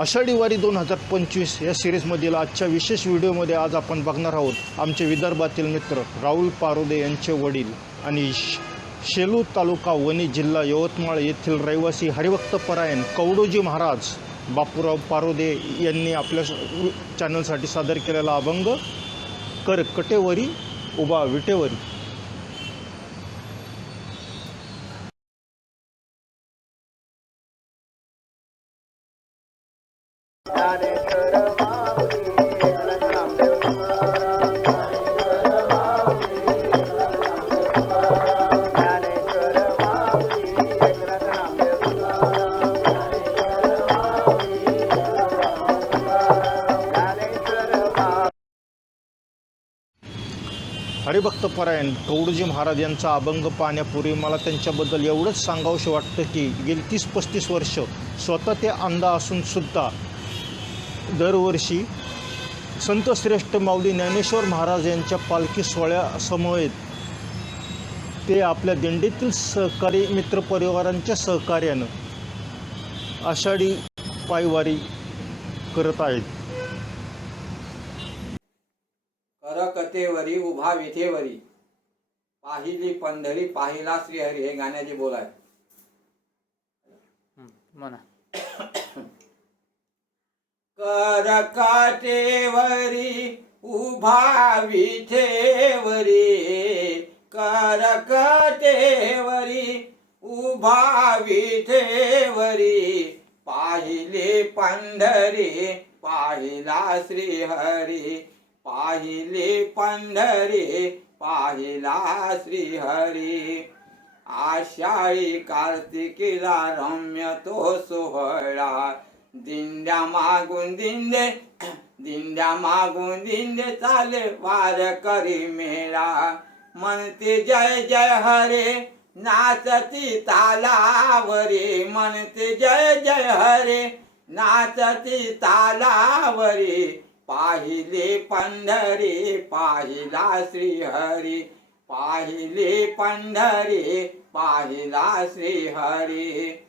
आषाढी वारी दोन हजार पंचवीस या सिरीजमधील आजच्या विशेष व्हिडिओमध्ये आज आपण बघणार आहोत आमचे विदर्भातील मित्र राहुल पारोदे यांचे वडील आणि शेलू तालुका वणी जिल्हा यवतमाळ येथील रहिवासी हरिभक्त परायण कवडोजी महाराज बापूराव पारोदे यांनी आपल्या चॅनलसाठी सादर केलेला अभंग कर कटेवरी उभा विटेवरी. हरिभक्तपरायण परायण महाराज यांचा अभंग पाहण्यापूर्वी मला त्यांच्याबद्दल एवढंच सांगावंसं वाटतं की गेली तीस पस्तीस वर्ष स्वतः ते अंधा असून सुद्धा दरवर्षी संत श्रेष्ठ माऊली ज्ञानेश्वर महाराज यांच्या पालखी सोहळ्यासमवेत ते आपल्या दिंडीतील सहकारी मित्रपरिवारांच्या सहकार्यानं आषाढी पायवारी करत आहेत. करकतेवरी उभा विठेवरी पाहिली पंढरी पाहिला श्रीहरी हे गाण्याचे बोल आहे म्हणा करकटेवरी उभा विठेवरी करकटेवरी उभा विठेवरी पाहिले पंढरी पाहिला श्रीहरी. पाहिले पंढरी पाहिला श्रीहरी. आषाढी कार्तिकीला रम्य तो सोहळा. दिंड्या मागून दिंडे दिंड्या मागून दिंडे चाले वार करी मेळा. म्हणते जय जय हरे नाचती तालावरी. म्हणते जय जय हरे नाचती तालावरी. पाहिले पंढरी पाहिला श्रीहरी. पाहिले पंढरी पाहिला श्रीहरी.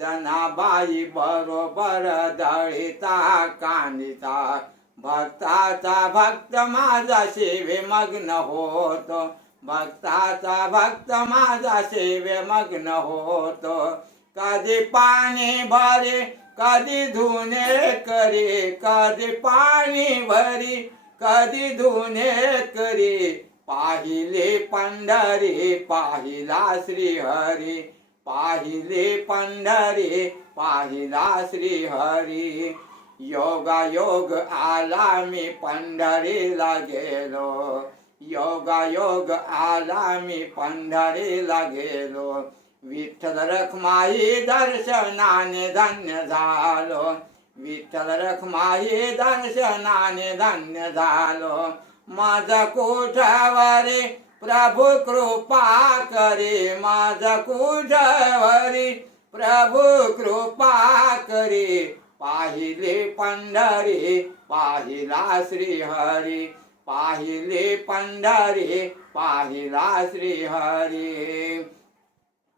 जनाबाई बरोबर दळिता कानिता भक्ताचा भक्त माझा सेवे मग्न होतो. भक्ताचा भक्त माझा सेवे मग्न होतो. कधी पाणी भरे कधी धुणे करी. कधी पाणी भरी कधी धुणे करी. पाहिले पंढरी पाहिला श्रीहरी. पाहिले पंढरी पाहिला श्रीहरी. योगा योग आला मी पंढरीला गेलो. योगा योग आला मी पंढरीला गेलो. विठ्ठल रखमाई दर्शनाने धन्य झालो. विठ्ठल रखमाई दर्शनाने धन्य झालो. माझा कोठावरे प्रभू कृपा करे माझा कुजवरी. प्रभू कृपा करे पाहिले पंढरी पाहिला श्रीहरी. पाहिले पंढरी पाहिला श्रीहरी.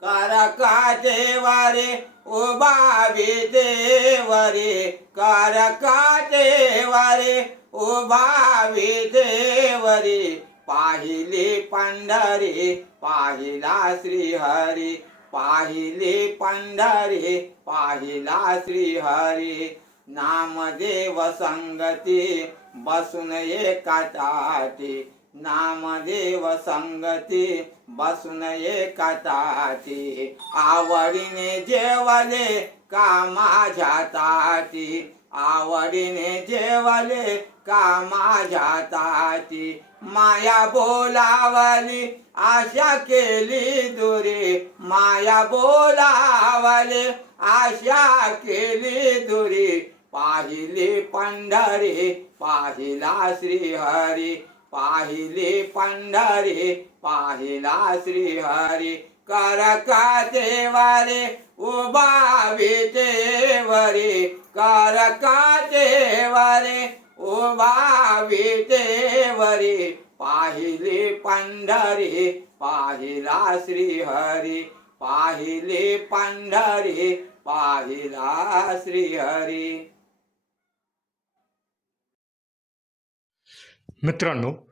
करकाचे वारे उभावी देवरे. करकाचे वारे उभावी देवरे. पाहिले पंढरी पाहिला श्रीहरी पाहिले पंढरी पाहिला श्रीहरी. नामदेव संगती बसून एका ताटी नामदेव संगती बसून एका ताटी आवडीने जेवले का माझ्या ताटी. आवडीने जेवले का माझ्या ताती? माया बोलावली आशा केली दुरी. माया बोलावली आशा केली दुरी. पाहिली पंढरी पाहिला श्रीहरी. पाहिली पंढरी पाहिला श्रीहरी. कारका देवारे उभावी देवरे कारका देवारे पाहिले पंढरी पाहिला श्रीहरी. पाहिले पंढरी पाहिला श्रीहरी. मित्रांनो